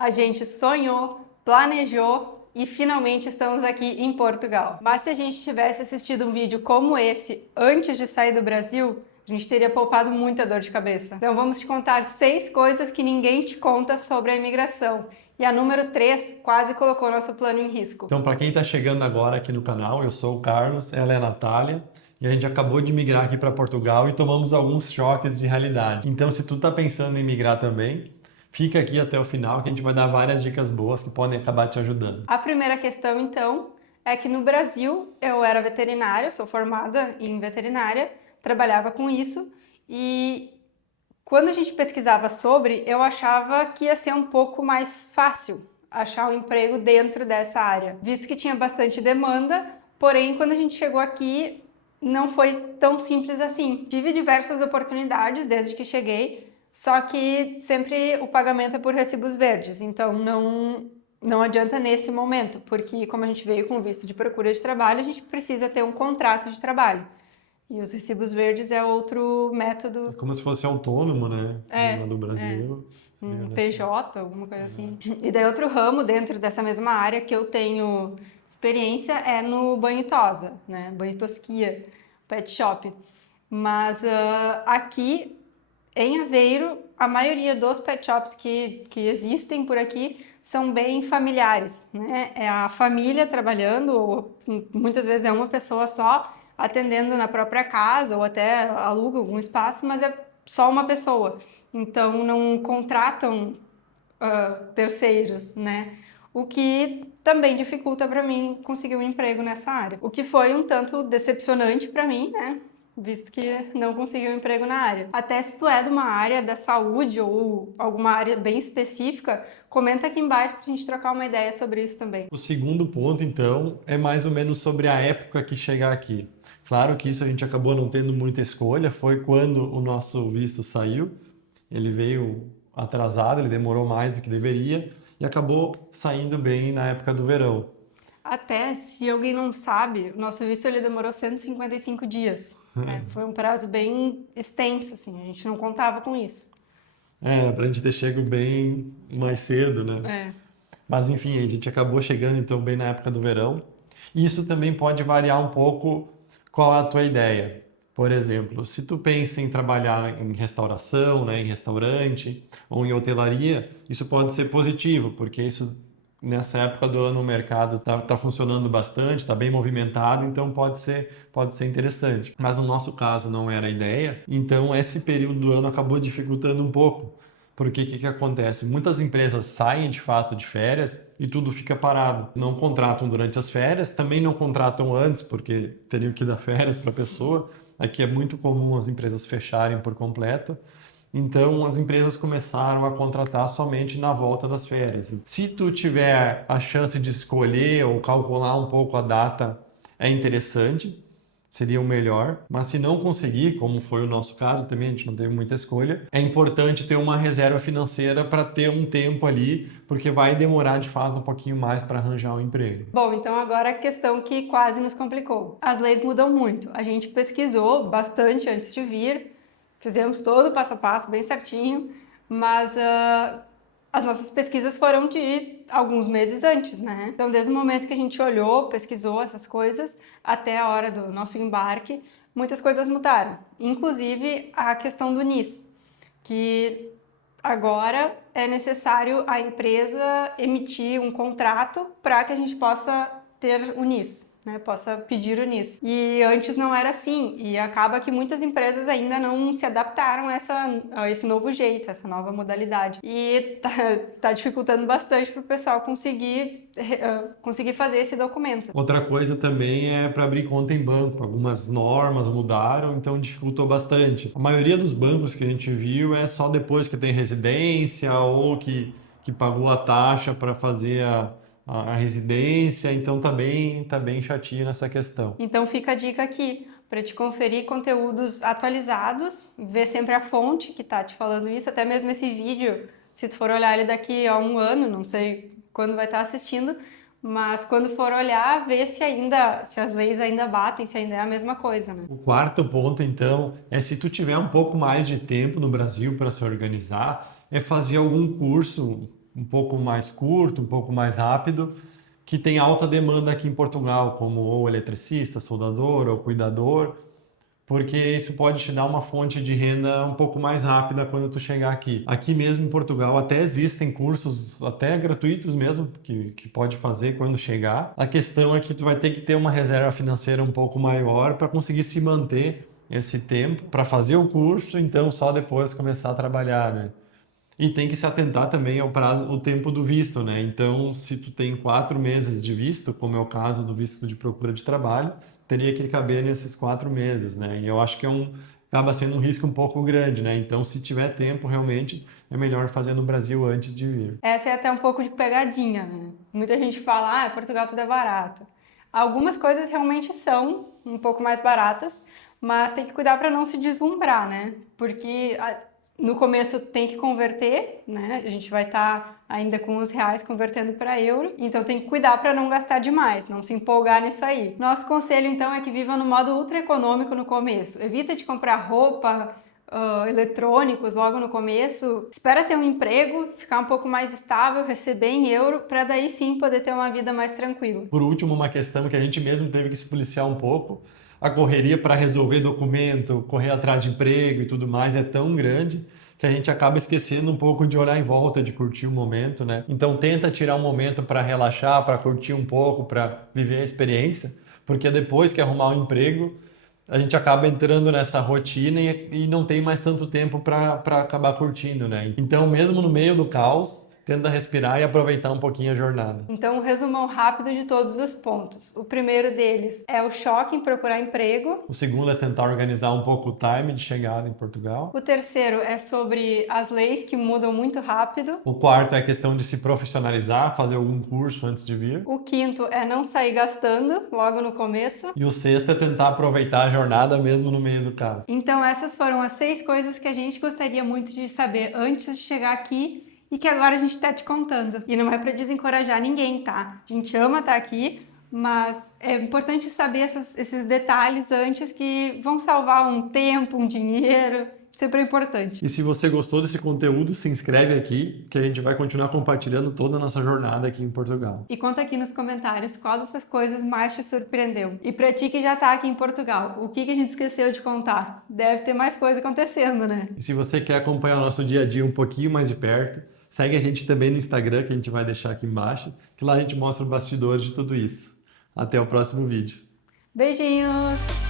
A gente sonhou, planejou e finalmente estamos aqui em Portugal. Mas se a gente tivesse assistido um vídeo como esse antes de sair do Brasil, a gente teria poupado muita dor de cabeça. Então vamos te contar 6 coisas que ninguém te conta sobre a imigração. E a número 3 quase colocou nosso plano em risco. Então, para quem está chegando agora aqui no canal, eu sou o Carlos, ela é a Natália, e a gente acabou de migrar aqui para Portugal e tomamos alguns choques de realidade. Então, se tu está pensando em migrar também, fica aqui até o final que a gente vai dar várias dicas boas que podem acabar te ajudando. A primeira questão, então, é que no Brasil eu era veterinária, sou formada em veterinária, trabalhava com isso e quando a gente pesquisava sobre, eu achava que ia ser um pouco mais fácil achar um emprego dentro dessa área, visto que tinha bastante demanda, porém quando a gente chegou aqui não foi tão simples assim. Tive diversas oportunidades desde que cheguei, só que sempre o pagamento é por recibos verdes, então não adianta nesse momento, porque como a gente veio com visto de procura de trabalho, a gente precisa ter um contrato de trabalho. E os recibos verdes é outro método. É como se fosse autônomo, né? Lá do Brasil. Um PJ, alguma coisa assim. E daí outro ramo dentro dessa mesma área que eu tenho experiência é no banho e tosa, né? Banho e tosquia, pet shop. Mas aqui em Aveiro, a maioria dos pet shops que existem por aqui são bem familiares, né? É a família trabalhando, ou muitas vezes é uma pessoa só atendendo na própria casa, ou até aluga algum espaço, mas é só uma pessoa. Então não contratam terceiros, né? O que também dificulta para mim conseguir um emprego nessa área. O que foi um tanto decepcionante para mim, né? Visto que não consegui um emprego na área. Até se tu é de uma área da saúde ou alguma área bem específica, comenta aqui embaixo pra gente trocar uma ideia sobre isso também. O segundo ponto, então, é mais ou menos sobre a época que chegar aqui. Claro que isso a gente acabou não tendo muita escolha, foi quando o nosso visto saiu. Ele veio atrasado, ele demorou mais do que deveria e acabou saindo bem na época do verão. Até, se alguém não sabe, o nosso visto ele demorou 155 dias. Né? Foi um prazo bem extenso, assim, a gente não contava com isso. Pra gente ter chego bem mais cedo, né? É. Mas enfim, a gente acabou chegando então bem na época do verão. E isso também pode variar um pouco qual é a tua ideia. Por exemplo, se tu pensa em trabalhar em restauração, né, em restaurante ou em hotelaria, isso pode ser positivo, porque isso nessa época do ano o mercado tá funcionando bastante, está bem movimentado, então pode ser interessante. Mas no nosso caso não era a ideia, então esse período do ano acabou dificultando um pouco. Porque o que acontece? Muitas empresas saem de fato de férias e tudo fica parado. Não contratam durante as férias, também não contratam antes, porque teriam que dar férias para a pessoa. Aqui é muito comum as empresas fecharem por completo. Então as empresas começaram a contratar somente na volta das férias. Se tu tiver a chance de escolher ou calcular um pouco a data, é interessante, seria o melhor. Mas se não conseguir, como foi o nosso caso também, a gente não teve muita escolha, é importante ter uma reserva financeira para ter um tempo ali, porque vai demorar de fato um pouquinho mais para arranjar um emprego. Bom, então agora a questão que quase nos complicou. As leis mudam muito. A gente pesquisou bastante antes de vir, fizemos todo o passo a passo bem certinho, mas as nossas pesquisas foram de alguns meses antes, né? Então, desde o momento que a gente olhou, pesquisou essas coisas, até a hora do nosso embarque, muitas coisas mudaram. Inclusive a questão do NIS, que agora é necessário a empresa emitir um contrato para que a gente possa ter o NIS. Né, possa pedir o NIS. E antes não era assim, e acaba que muitas empresas ainda não se adaptaram a esse novo jeito, essa nova modalidade. E tá dificultando bastante para o pessoal conseguir fazer esse documento. Outra coisa também é para abrir conta em banco. Algumas normas mudaram, então dificultou bastante. A maioria dos bancos que a gente viu é só depois que tem residência ou que pagou a taxa para fazer a residência, então tá bem chatinho nessa questão. Então fica a dica aqui para te conferir conteúdos atualizados, ver sempre a fonte que tá te falando isso, até mesmo esse vídeo, se tu for olhar ele daqui a um ano, não sei quando vai estar assistindo, mas quando for olhar, ver se as leis ainda batem, se ainda é a mesma coisa, né? O quarto ponto, então, é se tu tiver um pouco mais de tempo no Brasil para se organizar, é fazer algum curso um pouco mais curto, um pouco mais rápido, que tem alta demanda aqui em Portugal, como ou eletricista, soldador ou cuidador, porque isso pode te dar uma fonte de renda um pouco mais rápida quando tu chegar aqui. Aqui mesmo em Portugal até existem cursos, até gratuitos mesmo, que pode fazer quando chegar. A questão é que tu vai ter que ter uma reserva financeira um pouco maior para conseguir se manter esse tempo para fazer o curso, então só depois começar a trabalhar, né? E tem que se atentar também ao prazo, o tempo do visto, né? Então, se tu tem 4 meses de visto, como é o caso do visto de procura de trabalho, teria que caber nesses 4 meses, né? E eu acho que acaba sendo um risco um pouco grande, né? Então, se tiver tempo, realmente é melhor fazer no Brasil antes de vir. Essa é até um pouco de pegadinha, né? Muita gente fala, Portugal tudo é barato. Algumas coisas realmente são um pouco mais baratas, mas tem que cuidar para não se deslumbrar, né? Porque no começo tem que converter, né? A gente vai estar ainda com os reais convertendo para euro, então tem que cuidar para não gastar demais, não se empolgar nisso aí. Nosso conselho então é que viva no modo ultra econômico no começo. Evita de comprar roupa, eletrônicos logo no começo. Espera ter um emprego, ficar um pouco mais estável, receber em euro, para daí sim poder ter uma vida mais tranquila. Por último, uma questão que a gente mesmo teve que se policiar um pouco, a correria para resolver documento, correr atrás de emprego e tudo mais é tão grande que a gente acaba esquecendo um pouco de olhar em volta, de curtir o momento, né? Então tenta tirar um momento para relaxar, para curtir um pouco, para viver a experiência, porque depois que arrumar um emprego, a gente acaba entrando nessa rotina e não tem mais tanto tempo para acabar curtindo, né? Então, mesmo no meio do caos, tenta respirar e aproveitar um pouquinho a jornada. Então, um resumão rápido de todos os pontos. O primeiro deles é o choque em procurar emprego. O segundo é tentar organizar um pouco o time de chegada em Portugal. O terceiro é sobre as leis que mudam muito rápido. O quarto é a questão de se profissionalizar, fazer algum curso antes de vir. O quinto é não sair gastando logo no começo. E o sexto é tentar aproveitar a jornada mesmo no meio do caos. Então, essas foram as 6 coisas que a gente gostaria muito de saber antes de chegar aqui e que agora a gente tá te contando. E não é para desencorajar ninguém, tá? A gente ama estar aqui, mas é importante saber esses detalhes antes que vão salvar um tempo, um dinheiro. Sempre é importante. E se você gostou desse conteúdo, se inscreve aqui, que a gente vai continuar compartilhando toda a nossa jornada aqui em Portugal. E conta aqui nos comentários qual dessas coisas mais te surpreendeu. E pra ti que já tá aqui em Portugal, o que a gente esqueceu de contar? Deve ter mais coisa acontecendo, né? E se você quer acompanhar o nosso dia a dia um pouquinho mais de perto, segue a gente também no Instagram, que a gente vai deixar aqui embaixo, que lá a gente mostra os bastidores de tudo isso. Até o próximo vídeo. Beijinhos!